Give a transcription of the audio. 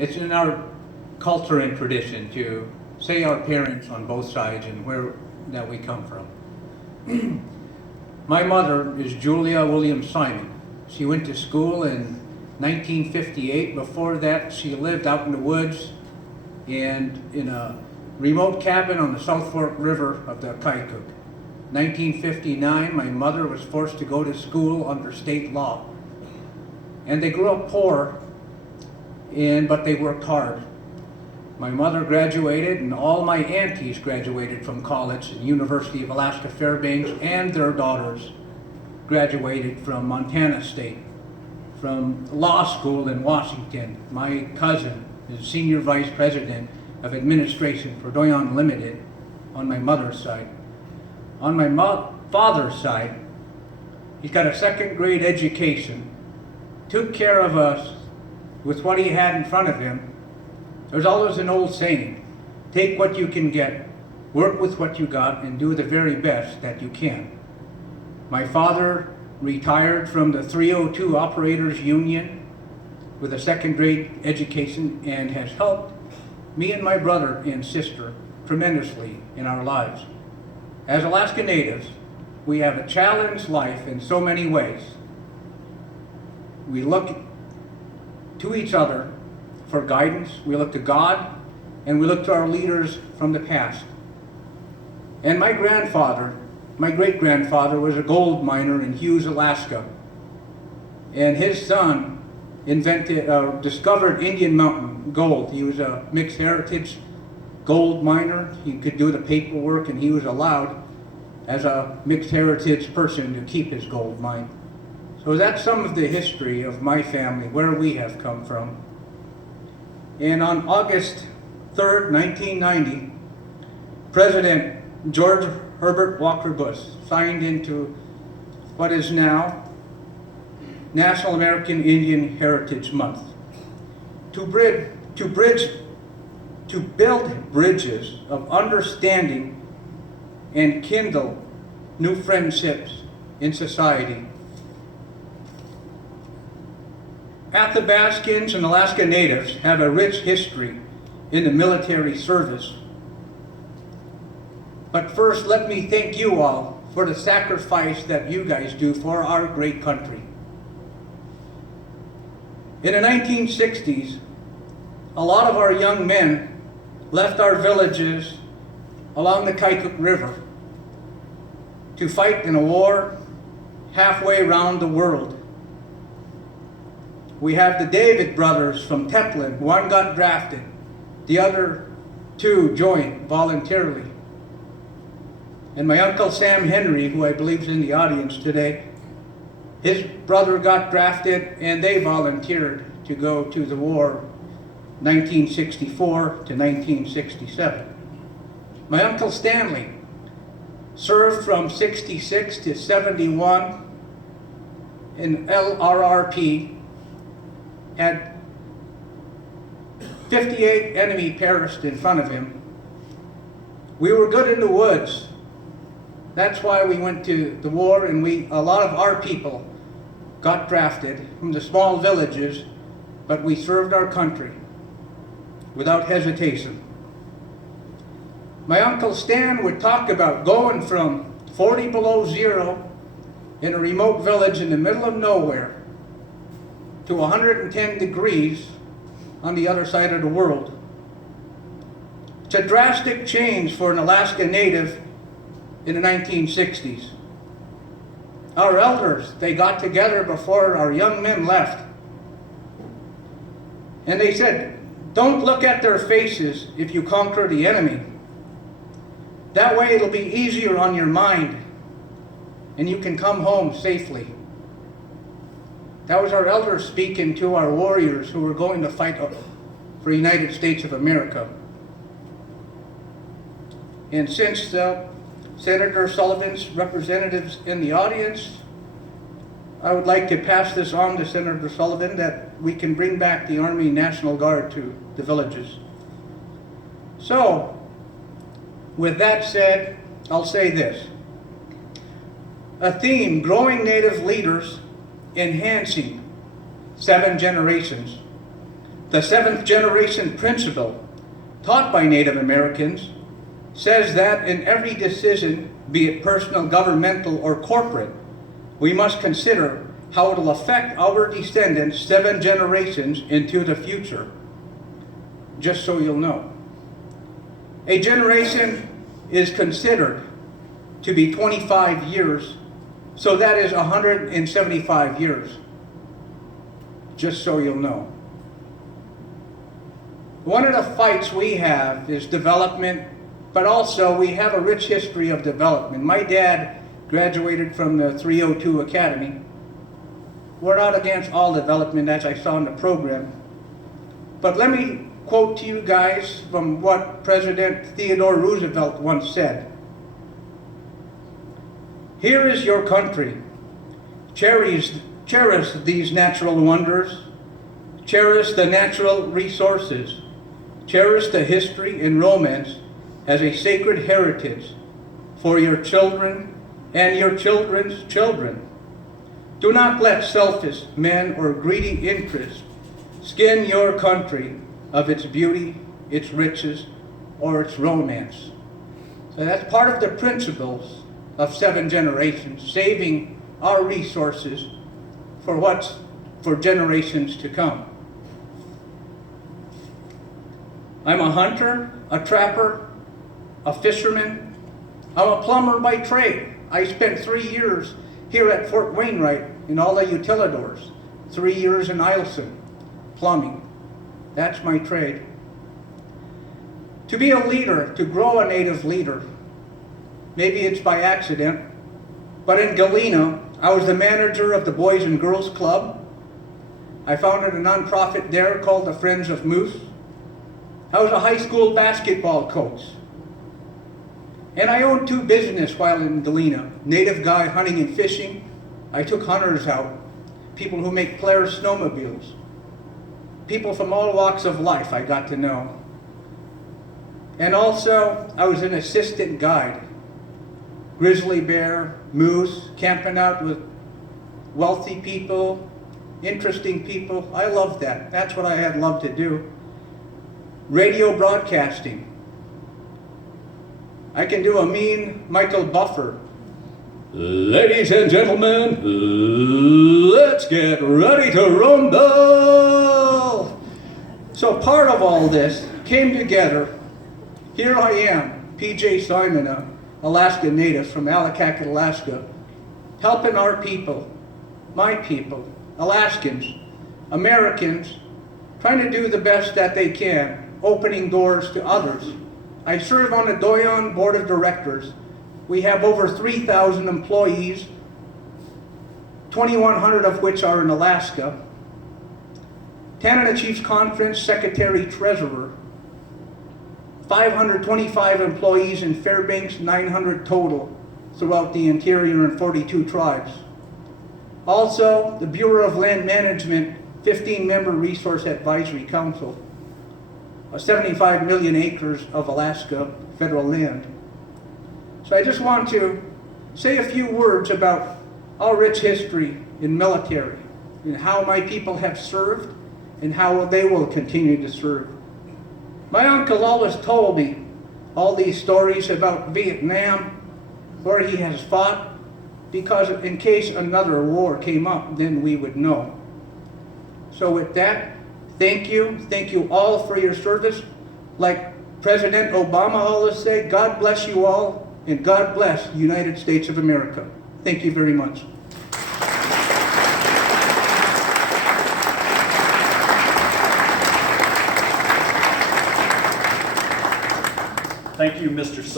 It's in our culture and tradition to say our parents on both sides and where that we come from. My mother is Julia Williams Simon. She went to school in 1958. Before that, she lived out in the woods and in a remote cabin on the South Fork River of the Kaikuk. 1959, my mother was forced to go to school under state law. And they grew up poor, but they worked hard. My mother graduated, and all my aunties graduated from college at University of Alaska Fairbanks, and their daughters graduated from Montana State, from law school in Washington. My cousin is senior vice president of administration for Doyon Limited on my mother's side. On my father's side, he's got a second grade education, took care of us with what he had in front of him. There's always an old saying, take what you can get, work with what you got, and do the very best that you can. My father retired from the 302 Operators Union with a second grade education and has helped me and my brother and sister tremendously in our lives. As Alaska Natives, we have a challenged life in so many ways. We look to each other for guidance, we look to God, and we look to our leaders from the past. And my great-grandfather was a gold miner in Hughes, Alaska. And his son discovered Indian Mountain gold. He was a mixed heritage gold miner. He could do the paperwork, and he was allowed as a mixed heritage person to keep his gold mine. So that's some of the history of my family, where we have come from. And on August 3rd, 1990, President George Herbert Walker Bush signed into what is now National American Indian Heritage Month to build bridges of understanding and kindle new friendships in society. Athabascans and Alaska Natives have a rich history in the military service. But first, let me thank you all for the sacrifice that you guys do for our great country. In the 1960s, a lot of our young men left our villages along the Kaikuk River to fight in a war halfway around the world. We have the David brothers from Teplin. One got drafted. The other two joined voluntarily. And my Uncle Sam Henry, who I believe is in the audience today, his brother got drafted and they volunteered to go to the war 1964 to 1967. My Uncle Stanley served from 66 to 71 in LRRP, had 58 enemy perished in front of him. We were good in the woods. That's why we went to the war, and a lot of our people got drafted from the small villages, but we served our country without hesitation. My Uncle Stan would talk about going from 40 below zero in a remote village in the middle of nowhere to 110 degrees on the other side of the world. It's a drastic change for an Alaska Native in the 1960s. Our elders, they got together before our young men left. And they said, don't look at their faces if you conquer the enemy. That way it'll be easier on your mind and you can come home safely. That was our elders speaking to our warriors who were going to fight for the United States of America. And since Senator Sullivan's representatives in the audience, I would like to pass this on to Senator Sullivan that we can bring back the Army National Guard to the villages. So, with that said, I'll say this. A theme, growing Native leaders, enhancing 7 generations. The seventh generation principle taught by Native Americans says that in every decision, be it personal, governmental, or corporate, we must consider how it will affect our descendants 7 generations into the future. Just so you'll know. A generation is considered to be 25 years, so that is 175 years. Just so you'll know. One of the fights we have is development, but also we have a rich history of development. My dad graduated from the 302 Academy. We're not against all development, as I saw in the program. But let me quote to you guys from what President Theodore Roosevelt once said. Here is your country. Cherish these natural wonders. Cherish the natural resources. Cherish the history and romance as a sacred heritage for your children and your children's children. Do not let selfish men or greedy interests skin your country of its beauty, its riches, or its romance. So that's part of the principles of 7 generations, saving our resources for generations to come. I'm a hunter, a trapper, a fisherman. I'm a plumber by trade. I spent 3 years here at Fort Wainwright in all the utilidors, 3 years in Eielson, plumbing. That's my trade. To be a leader, to grow a Native leader, maybe it's by accident, but in Galena, I was the manager of the Boys and Girls Club. I founded a nonprofit there called the Friends of Moose. I was a high school basketball coach. And I owned 2 businesses while in Galena. Native guy hunting and fishing. I took hunters out. People who make Polaris snowmobiles. People from all walks of life I got to know. And also, I was an assistant guide. Grizzly bear, moose, camping out with wealthy people, interesting people. I loved that. That's what I had loved to do. Radio broadcasting. I can do a mean Michael Buffer. Ladies and gentlemen, let's get ready to rumble! So part of all this came together. Here I am, P.J. Simon, an Alaska native from Allakaket, Alaska, helping our people, my people, Alaskans, Americans, trying to do the best that they can, opening doors to others. I serve on the Doyon Board of Directors. We have over 3,000 employees, 2,100 of which are in Alaska. Canada Chiefs Conference Secretary Treasurer. 525 employees in Fairbanks, 900 total throughout the interior and 42 tribes. Also, the Bureau of Land Management, 15-member Resource Advisory Council. 75 million acres of Alaska federal land. So I just want to say a few words about our rich history in military and how my people have served and how they will continue to serve. My uncle always told me all these stories about Vietnam, where he has fought, because in case another war came up, then we would know. So with that, thank you all for your service. Like President Obama always said, God bless you all, and God bless the United States of America. Thank you very much. Thank you, Mr.